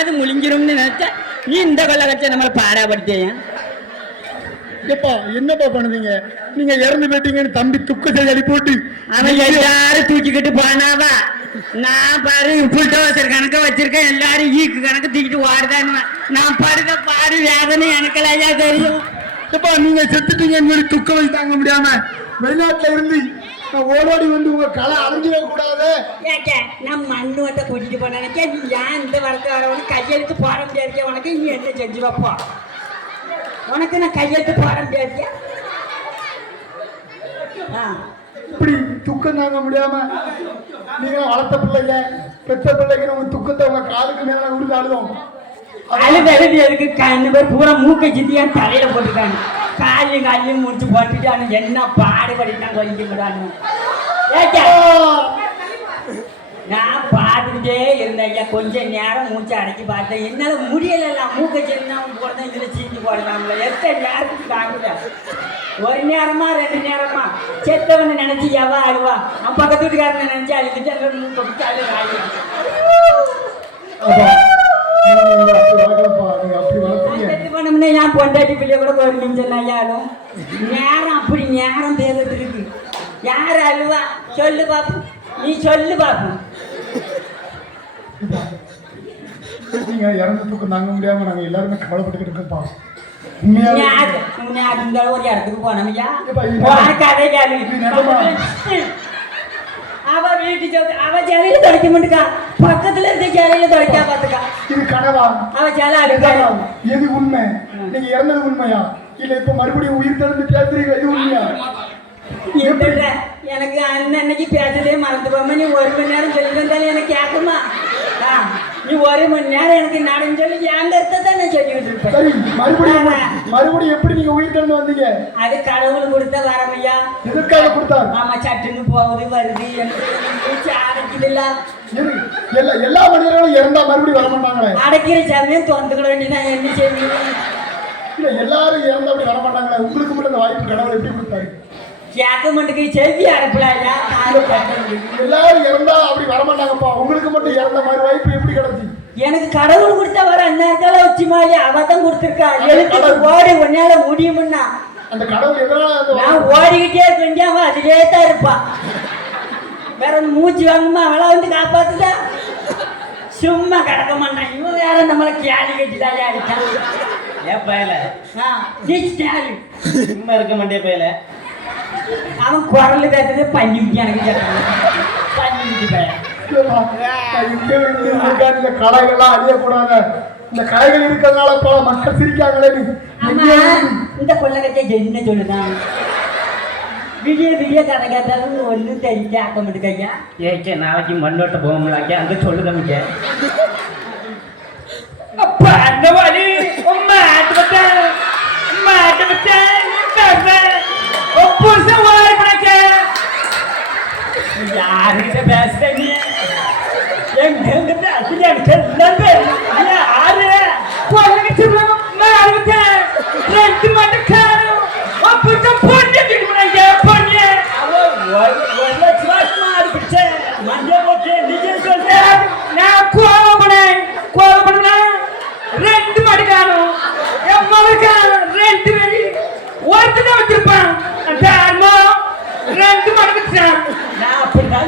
அது முழிஞ்சிரும்னு நினைச்சா நீ இந்த கொள்ள கட்சி நம்மளை பாடாப்படுத்தேன் எப்பா என்னப்பா பண்ணுவீங்க நீங்க இறந்து போயிட்டீங்கன்னு தம்பி துக்கத்தை எழுதி போட்டு அவன் எல்லாரும் தூக்கிக்கிட்டு போனாவா நான் பாரு புல்டோசர் கணக்க வச்சிருக்கேன். எல்லாரும் ஈக்கு கணக்கு தூக்கிட்டு வாடுதான்னு நான் படுத பாடு வேதனை எனக்கு ஐயா தெரியும். எப்பா நீங்க செத்துட்டீங்கன்னு சொல்லி துக்க வழி தாங்க முடியாம வெளிநாட்டுல இருந்து நான் ஓடோடி வந்து உங்க களை அழிஞ்சிட கூடாது. ஏக்க நான் மண்ணு வட்ட கூட்டிட்டு போனேன். நீ ஏன் இந்த வரத்து வரவனு கையெழுத்து போட முடியாது உனக்கு நீ என்ன செஞ்சு வைப்போ உனக்கு நான் கையெழுத்து போட முடியாது இப்படி துக்கம் தாங்க முடியாம நீங்க வளர்த்த பிள்ளைங்க பெத்த பிள்ளைங்க உங்க துக்கத்தை உங்க காலுக்கு மேல விழுந்து அழுதும். அழுது அழுது எதுக்கு கண்ணு பேர் பூரா மூக்கை சித்தியா தலையில போட்டுக்காங்க காலையும் காலையும் முடிச்சு போட்டுட்டு அவனுக்கு என்ன பாடுபடித்தான் கொஞ்சம் விடானு ஏக்கா நான் பார்த்துக்கிட்டே இருந்தேன் ஐயா. கொஞ்சம் நேரம் மூச்சு அடக்கி பார்த்தேன். என்னால் முடியல. மூக்கை சின்ன போடுறேன். இதில் சீட்டு போடுறாங்களே. எத்தனை நேரத்துக்கு தாங்குல ஒரு நேரமா ரெண்டு நேரமா. செத்தவனை நினைச்சு எவ அழுவா? நான் பக்கத்து வீட்டுக்காரனை நினைச்சு அழுதுட்டு அந்த மூக்கை பிடிச்சி அழுது செத்து போனோம்னா என் பொண்டாட்டி பிள்ளை கூட ஒரு நிமிஷம் ஐயாலும் நேரம் அப்படி நேரம் பேசிட்டு இருக்கு. யார் அழுவா? சொல்லு பாப்போம் நீ சொல்லு பாப்போம் நீங்க இறந்த துக்கம் தாங்க முடியாம நாங்க எல்லாருமே கவலைப்பட்டுக்கிட்டு இருக்கோம்ப்பா. ஒரு இடத்துக்கு போனோம்யா? அவ வீட்டுக்கு அவ ஜலையில துடைக்க மாட்டுக்கா. பக்கத்துல இருக்க ஜலையில துடைக்கா பாத்துக்கா. இது கனவா? அவ ஜல அழுக்கா எது உண்மை? நீங்க இறந்தது உண்மையா? இல்ல இப்ப மறுபடியும் உயிர் தெழுந்து பேசுறீங்க இது உண்மையா? எனக்கு அண்ணன் அன்னைக்கு பேசதே மறந்து போமா நீ ஒரு மணி நேரம் சொல்லி வந்தாலும் எனக்கு கேட்குமா? நீ ஒரு மணி நேரம் எனக்கு நடந்து சொல்லி என் கருத்தை நான் சொல்லிக்கிட்டு இருப்பேன். சரி மறுபடியும். மறுபடியும் எப்படி நீங்க உயிர் தெழுந்து வந்தீங்க? அது கடவுள் கொடுத்த வரமையா? எதற்காக கொடுத்தார்? ஆமா சட்டுன்னு போகுது வருது எனக்கு அடைக்குதுல்ல? எல்லா எல்லா மனிதர்களும் இறந்தா மறுபடியும் வர மாட்டாங்களே அடைக்கிற சமயம் திறந்துக்கிட வேண்டியதான் என்ன செய்வீங்க இல்ல எல்லாரும் இறந்தா அப்படி வர மாட்டாங்களே உங்களுக்கு மட்டும் இந்த வாய்ப்பு கடவுள் எப்படி கொடுத்தாரு? கேட்க மாட்டேங்க செவி அனுப்பலாயா எல்லாரும் இறந்தா அப்படி வர மாட்டாங்கப்பா உங்களுக்கு மட்டும் இறந்த மாதிரி வாய்ப்பு எப்படி கிடைச்சி? எனக்கு கடவுள் கொடுத்த வர அண்ணாக்கால உச்சி மாதிரி அவ தான் கொடுத்துருக்கா. எழுத்து ஓடி உன்னால முடியுமுன்னா. அந்த கடவுள் எதனால அந்த நான் ஓடிக்கிட்டே இருக்க வேண்டிய அவன் அதிலே தான் இருப்பான் வேற ஒன்று மூச்சு வாங்குமா? அவளை வந்து காப்பாத்துதா? சும்மா கிடக்க மாட்டான். இவன் வேற நம்மளை கேலி கட்டிதாயா அடிச்சான். ஏன் பயல? சும்மா இருக்க மாட்டே பயல. அவன் குரல் கேட்டது பஞ்சு எனக்கு கேட்டான் பஞ்சு இருந்திருக்கேன். இந்த கடைகள்லாம் அழியக்கூடாது இந்த கடைகள் இருக்கிறதுனால பல மக்கள் சிரிக்காங்களே? இந்த கொள்ளக்கத்தை என்ன சொல்லுதான் விடிய விடிய கதை கேட்டாலும் ஒன்றும் தெரிஞ்சு ஆக்க மாட்டேங்க ஏக்கே நாளைக்கு மண்ணோட்ட போகலாக்கே அங்க சொல்லு தம்பிக்க யாருக்கிட்ட பேசுறீங்க எங்க எங்க பேசுறீங்க எனக்கு எல்லாம் தெரியும். யாரு கொள்ளக்கத்தை மாடு பத்தேன் ரெண்டு மட்டும் காணும் புருஷன் பொண்ணு திரும்பினாங்க பொண்ணு ஒரு லட்சம் வருஷமா அது பிடிச்சேன் மஞ்சள் போட்டு நிஜம் சொல்றேன் நான் கோவப்படேன் கோவப்படேன் ரெண்டு மாடு காணும் என் மகன் ரெண்டு பேரு ஒருத்தனை வச்சிருப்பான் அந்த ஆன்மா ரெண்டு மாடு வச்சான் நான் அப்படிதான் என்ன செய்ய சொல்லுவேன் எப்ப இருந்த மாதிரி நீ தான் கேட்கணும் நீ தான் என் புருஷ மாடி கண்டியா பேசுங்க யாக்கே நீ யார பேசுன உன்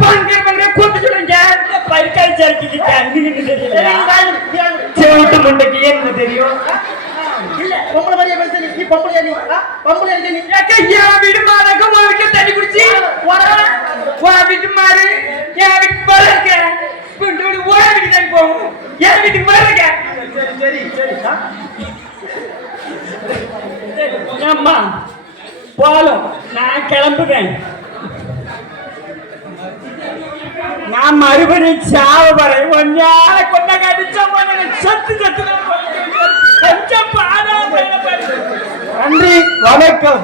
போன் கேர் பண்ற கூப்பிட்டு சொல்லுங்க. பைக்காய் சேவிட்டு முண்டைக்கு ஏன்னு தெரியும்? இல்ல பொம்பளை மாதிரியே பேசுற நீ பொம்பளையா நீ? பொம்பளையா நீ? என் வீடு மாறாக்க உன் வீட்டுல தண்ணி குடிச்சு? உன் வீட்டு மாறு. என் வீட்டு மாறு இருக்க உன் வீட்டுக்கு தண்ணி போகும். என் வீட்டுக்கு மாறு கிளம்புறேன். நான் மறுபடியும் சாவ போறேன் கொஞ்சால கொண்ட கடிச்ச சத்து சத்து கொஞ்சம் பாடா நன்றி வணக்கம்